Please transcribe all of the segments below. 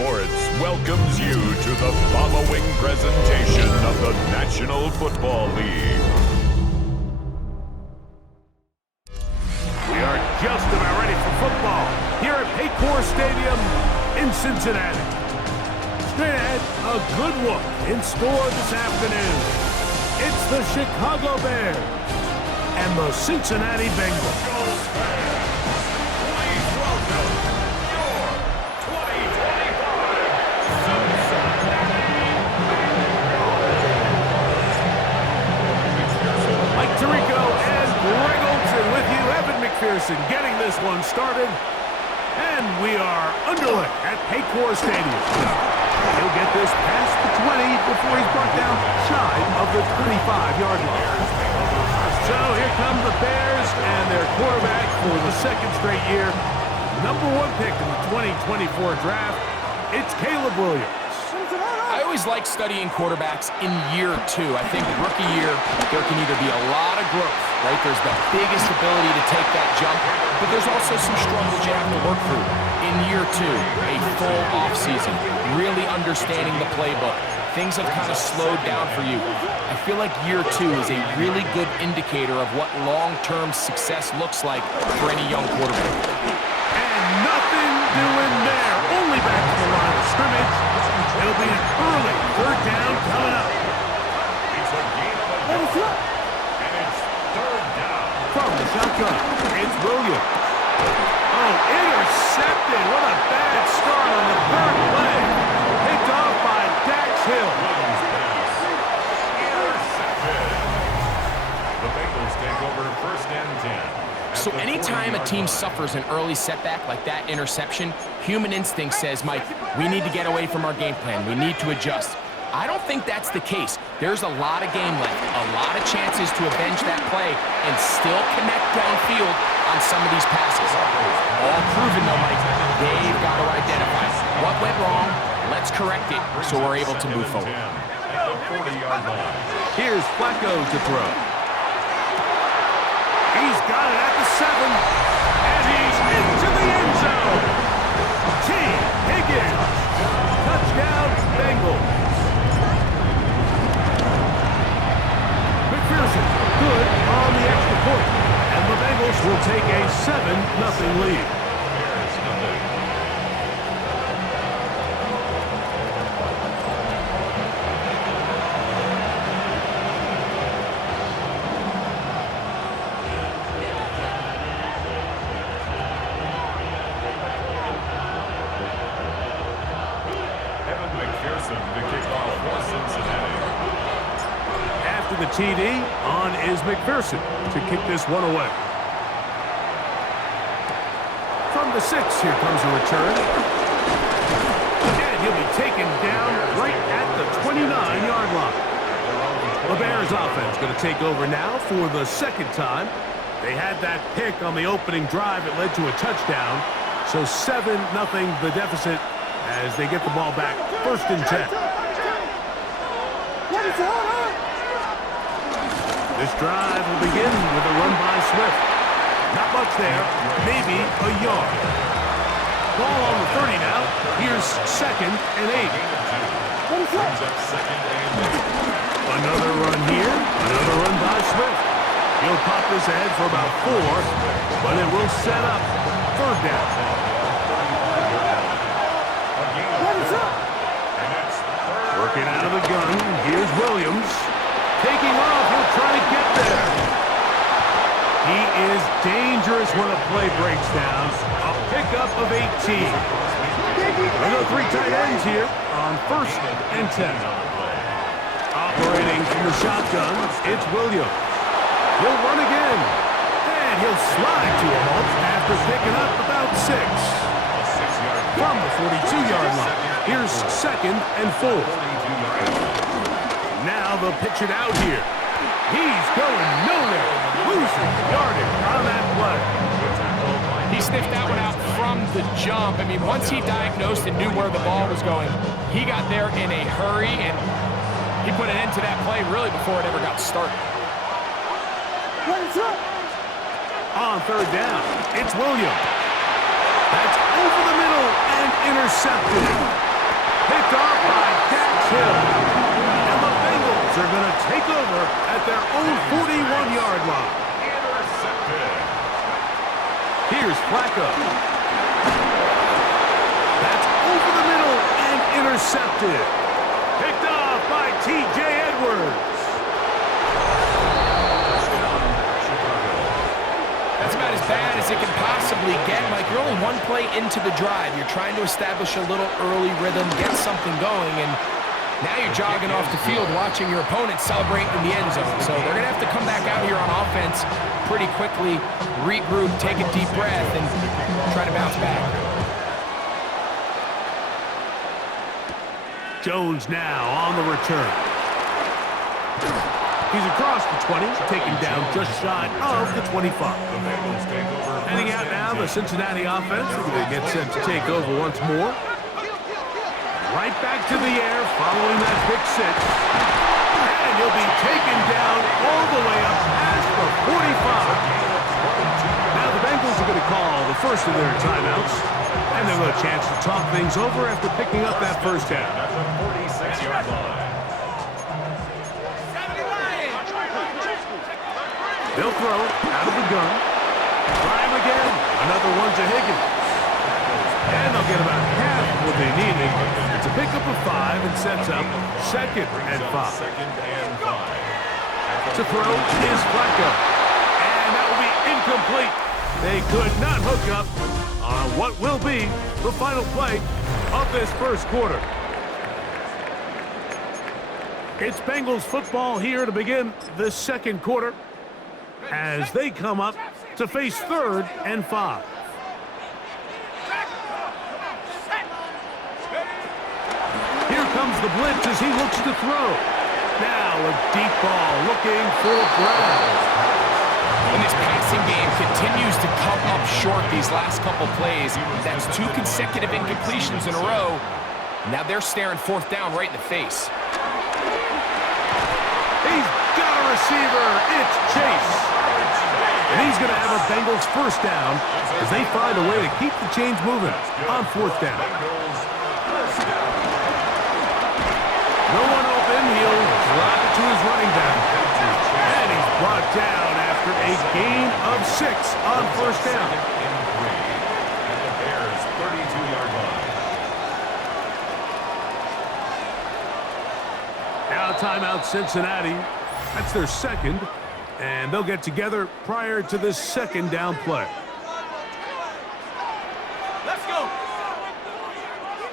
Sports welcomes you to the following presentation of the National Football League. We are just about ready for football here at Paycor Stadium in Cincinnati. Straight ahead, a good look in store this afternoon. It's the Chicago Bears and the Cincinnati Bengals. McPherson getting this one started, and we are underway at Paycor Stadium. He'll get this past the 20 before he's brought down shy of the 25-yard line. So here come the Bears and their quarterback for the second straight year. #1 pick in the 2024 draft, it's Caleb Williams. I always like studying quarterbacks in year 2. I think rookie year, there can either be a lot of growth, right? There's the biggest ability to take that jump, but there's also some struggles you have to work through. In year 2, a full offseason, really understanding the playbook. Things have kind of slowed down for you. I feel like year 2 is a really good indicator of what long-term success looks like for any young quarterback. And nothing doing there. Only back to the line of scrimmage. It'll be an early third down coming up. It's a gain of a yard, and it's third down. From the shotgun, it's Williams. Oh, intercepted. What a bad start on the third play. Picked off by Dax Hill. Intercepted. The Bengals take over first and 10. So anytime a team suffers an early setback like that interception, human instinct says, Mike, we need to get away from our game plan. We need to adjust. I don't think that's the case. There's a lot of game left, a lot of chances to avenge that play and still connect downfield on some of these passes. All proven, though, Mike, they've got to identify what went wrong. Let's correct it so we're able to move forward. Here's Flacco to throw. He's got it at the 7, and he's into the end zone. T. Higgins, touchdown Bengals. McPherson, good on the extra point, and the Bengals will take a 7-0 lead. The TD on is McPherson to kick this one away. From the 6, here comes a return. And he'll be taken down right at the 29-yard line. The Bears offense going to take over now for the second time. They had that pick on the opening drive. It led to a touchdown. So 7-0 the deficit as they get the ball back. First and 10. This drive will begin with a run by Swift. Not much there, maybe a yard. Ball on the 30 now. Here's 2nd and 8. Another run here, another run by Swift. He'll pop this ahead for about 4, but it will set up third down. Working out of the gun, here's Williams. Taking off, he'll try to get there. He is dangerous when a play breaks down. A pickup of 18. There go 3 tight ends here on first and 10. Operating from the shotgun, it's Williams. He'll run again. And he'll slide to a halt after picking up about 6. From the 42-yard line, here's 2nd and 4. Now they'll pitch it out here. He's going nowhere. Losing yardage on that play. He sniffed that one out from the jump. I mean, once he diagnosed and knew where the ball was going, he got there in a hurry, and he put an end to that play really before it ever got started. On third down, it's Williams. That's over the middle and intercepted. Hill. And the Bengals are going to take over at their own 41-yard line. Here's Flacco. That's over the middle and intercepted. Picked off by T.J. Edwards. That's about as bad as it can possibly get. Like, you're only one play into the drive. You're trying to establish a little early rhythm, get something going, and now you're jogging off the field watching your opponent celebrate in the end zone. So they're going to have to come back out here on offense pretty quickly, regroup, take a deep breath, and try to bounce back. Jones now on the return. He's across the 20, taken down just shy of the 25. Heading out now, the Cincinnati offense. They get set to take over once more. Right back to the air following that pick six. And he'll be taken down all the way up past the 45. Now the Bengals are going to call the first of their timeouts. And they'll have a chance to talk things over after picking up that first down. They'll throw out of the gun. Try him again. Another one to Higgins. And they'll get about half what they needed. It's a pickup of 5 and sets up 2nd and 5. To throw is Flacco. And that will be incomplete. They could not hook up on what will be the final play of this first quarter. It's Bengals football here to begin the second quarter as they come up to face 3rd and 5. Here comes the blitz as he looks to throw. Now a deep ball looking for Brown. And this passing game continues to come up short these last couple plays. That's 2 consecutive incompletions in a row. Now they're staring 4th down right in the face. He's got a receiver. It's Chase. And he's going to have a Bengals first down as they find a way to keep the chains moving on 4th down. No one open. He'll drop it to his running back. And he's brought down after a gain of 6 on first down. And the Bears' 32-yard line. Now timeout Cincinnati. That's their 2nd. And they'll get together prior to this 2nd down play. Let's go.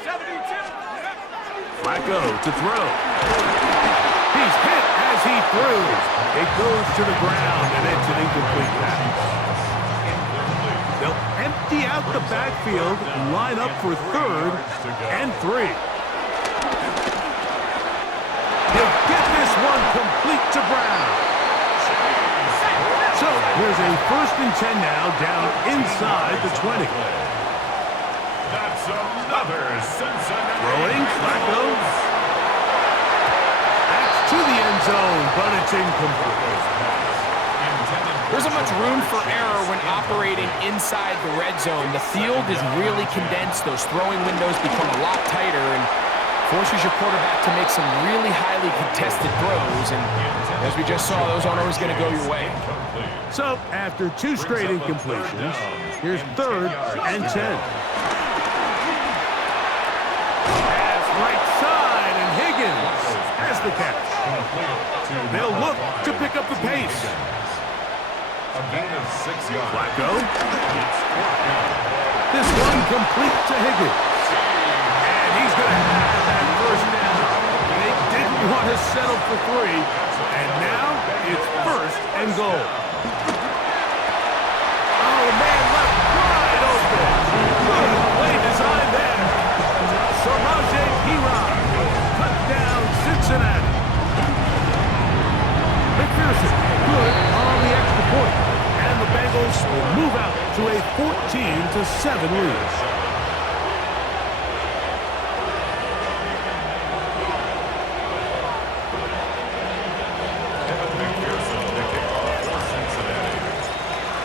72. Flacco to throw. He's hit as he throws. It goes to the ground, and it's an incomplete pass. They'll empty out the backfield, line up for 3rd and 3. He'll get this one complete to Brown. So here's a 1st and 10 now down inside the 20. That's another Cincinnati. Throwing, Flacco. That's to the end zone, but it's incomplete. There isn't much room for error when operating inside the red zone. The field is really condensed. Those throwing windows become a lot tighter and forces your quarterback to make some really highly contested throws. And as we just saw, those aren't always going to go your way. So after 2 straight incompletions, here's 3rd and 10. Pass right side, and Higgins has the catch. They'll look to pick up the pace. A gain of 6 yards. Flacco. This one complete to Higgins. And he's going to have that first down. They didn't want to settle for 3. And now it's 1st and goal. Oh, man, left wide open. Good play design there. Samaje Perine. Touchdown, Cincinnati. McPherson, good on the extra point. And the Bengals will move out to a 14-7 lead.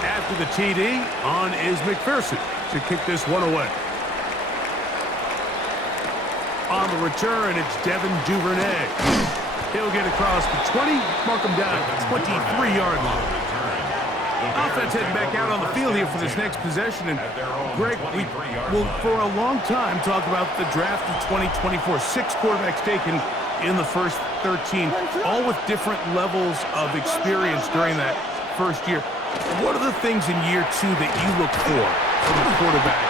After the TD, on is McPherson to kick this one away. On the return, it's Devin Duvernay. He'll get across the 20, mark him down at the 23-yard line. Offense heading back out on the field here for this next possession. And Greg, we will for a long time talk about the draft of 2024. 6 quarterbacks taken in the first 13, all with different levels of experience during that first year. What are the things in year 2 that you look for from a quarterback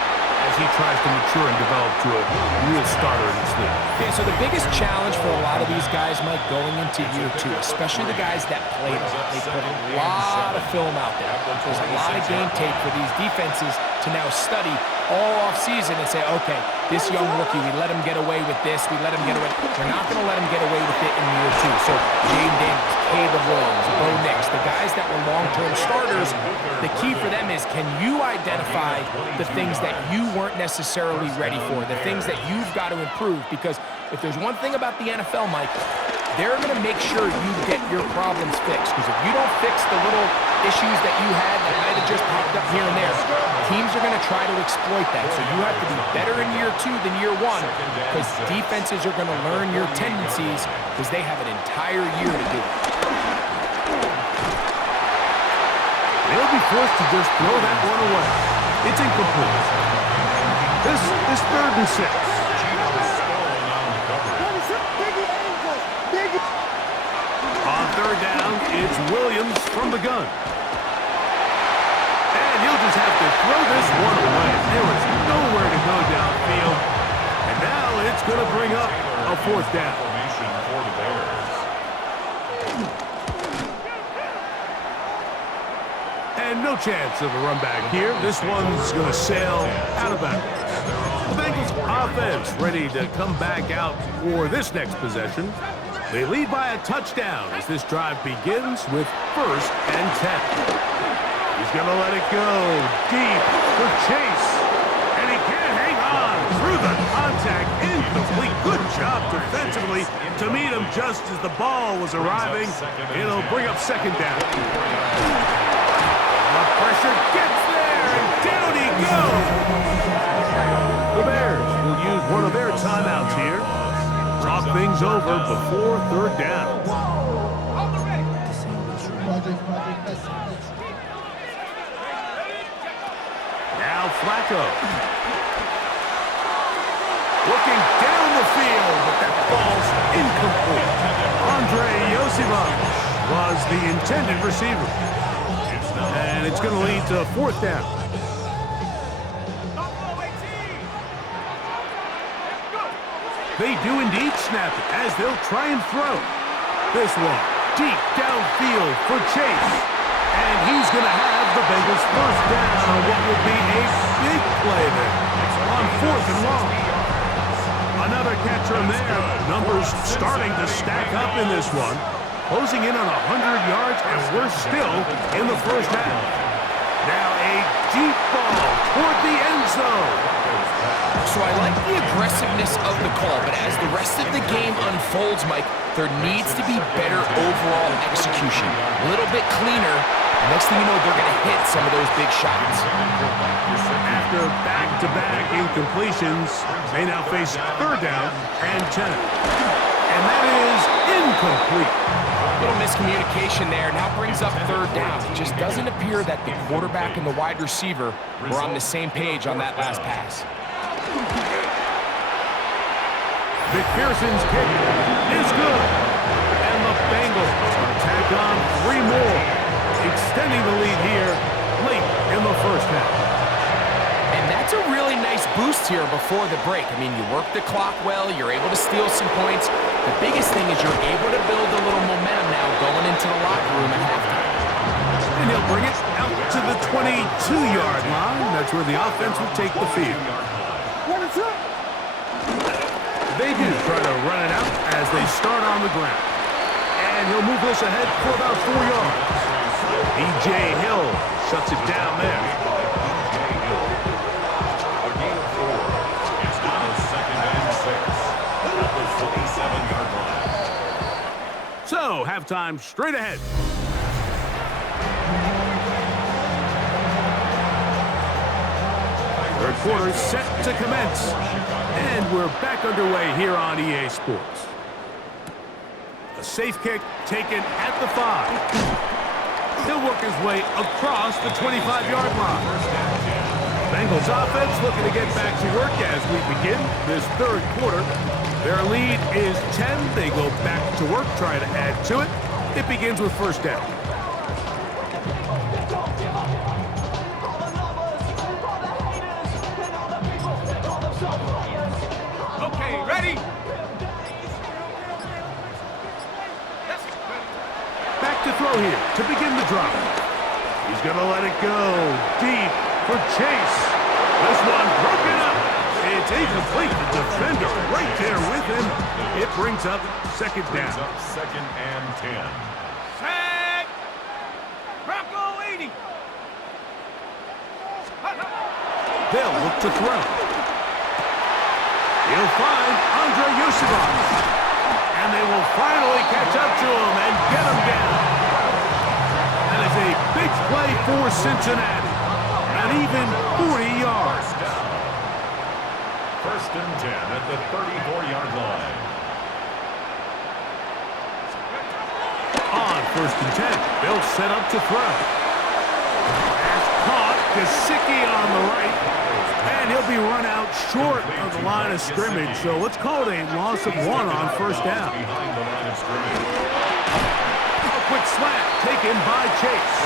as he tries to mature and develop to a real starter in this league? Okay, so the biggest challenge for a lot of these guys, Mike, going into year 2, especially the guys that played, they put a lot of film out there. There's a lot of game tape for these defenses to now study all offseason and say, okay, this young rookie, we let him get away with this, we let him get away. We're not going to let him get away with it in year 2. So Jaden Daniels, Caleb Williams, Bo Nix, the guys that were long-term starters, the key for them is, can you identify the things that you weren't necessarily ready for, the things that you've got to improve? Because if there's one thing about the NFL, Mike, they're going to make sure you get your problems fixed. Because if you don't fix the little issues that you had that might have just popped up here and there, teams are going to try to exploit that. So you have to be better in year 2 than year 1, because defenses are going to learn your tendencies because they have an entire year to do it. They'll be forced to just throw that one away. It's incomplete. This is 3rd and 6. On 3rd down, it's Williams from the gun. And he'll just have to throw this one away. There was nowhere to go downfield. And now it's going to bring up a 4th down. And no chance of a run back here. This one's going to sail out of bounds. The Bengals offense ready to come back out for this next possession. They lead by a touchdown as this drive begins with 1st and 10. He's going to let it go deep for Chase. And he can't hang on through the contact. Incomplete. Good job defensively to meet him just as the ball was arriving. It'll bring up 2nd down. The pressure gets there, and down he goes. The Bears will use one of their timeouts here. Talk things over before 3rd down. Now Flacco. Looking down the field, but that ball's incomplete. Andre Yosivich was the intended receiver. And it's going to lead to 4th down. They do indeed snap it as they'll try and throw. This one deep downfield for Chase. And he's going to have the Bengals 1st down on what would be a big play there on 4th and long. Another catch from there. Numbers starting to stack up in this one. Closing in on 100 yards, and we're still in the 1st half. Now a deep ball toward the end zone. So I like the aggressiveness of the call, but as the rest of the game unfolds, Mike, there needs to be better overall execution. A little bit cleaner. Next thing you know, they're going to hit some of those big shots. After back-to-back incompletions, they now face 3rd down and 10. And that is incomplete. Little miscommunication there. Now brings up 3rd down. It just doesn't appear that the quarterback and the wide receiver were on the same page on that last pass. McPherson's kick is good. And the Bengals tack on 3 more, extending the lead here late in the 1st half. And that's a really nice boost here before the break. I mean, you work the clock well, you're able to steal some points. The biggest thing is you're able to build a little momentum now going into the locker room at halftime. And he'll bring it out to the 22-yard line. That's where the offense will take the field. They do try to run it out as they start on the ground. And he'll move this ahead for about 4 yards. E.J. Hill shuts it down there. It's now 2nd and 6 at the 27-yard line. So, halftime straight ahead. quarter set to commence. And we're back underway here on EA Sports. A safe kick taken at the 5. He'll work his way across the 25-yard line. Bengals offense looking to get back to work as we begin this third quarter. Their lead is 10. They go back to work, trying to add to it. It begins with first down. Okay, ready? Back to throw here to begin the drive. He's going to let it go deep for Chase. This one broken up. It's incomplete. The defender right there with him. It brings up second down. Second and 10. Set. Bronco 80. They'll look to throw. He'll find Andre Yusufov. And they will finally catch up to him and get him down. That is a big play for Cincinnati. And even 40 yards. First and 10 at the 34-yard line. On first and 10, they'll set up to throw. Pass caught. Gesicki on the right. And he'll be run out short of the line of scrimmage. So let's call it a loss of 1 on first down. Behind the line of scrimmage. A quick slant taken by Chase.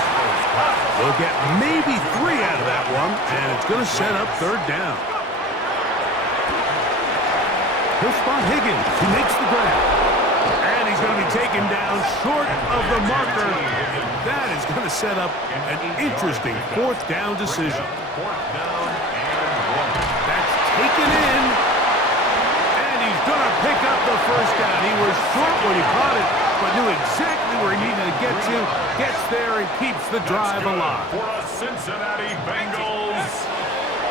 They'll get maybe 3 out of that one, and it's going to set up third down. He'll spot Higgins, who makes the grab. And he's going to be taken down short of the marker. That is going to set up an interesting fourth down decision. Fourth down and 1. That's taken in. And he's going to pick up the first down. He was short when he caught it, but knew exactly where he needed to get to. Gets there and keeps the drive alive. For a Cincinnati Bengals.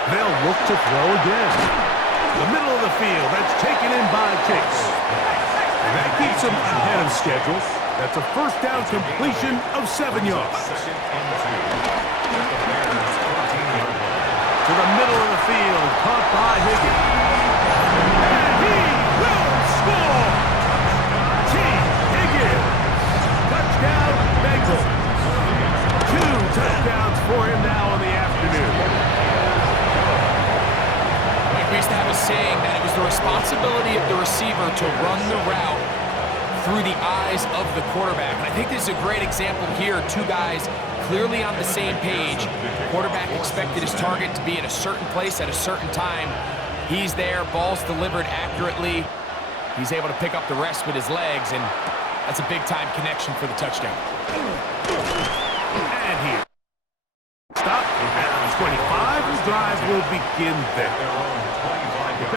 They'll look to throw again. The middle of the field, that's taken in by Chase. And that keeps him ahead of schedule. That's a first down completion of 7 yards. Second and 2. At the Bears' 14-yard line. To the middle of the field, caught by Higgins. And he will score! T. Higgins. Touchdown, Bengals. 2 touchdowns for him now in the afternoon. We used to have a saying that it was the responsibility of the receiver to run the route through the eyes of the quarterback. And I think this is a great example here. 2 guys clearly on the same page. The quarterback expected his target to be at a certain place at a certain time. He's there, ball's delivered accurately. He's able to pick up the rest with his legs, and that's a big-time connection for the touchdown. And here. Stop. 25. The drive will begin there.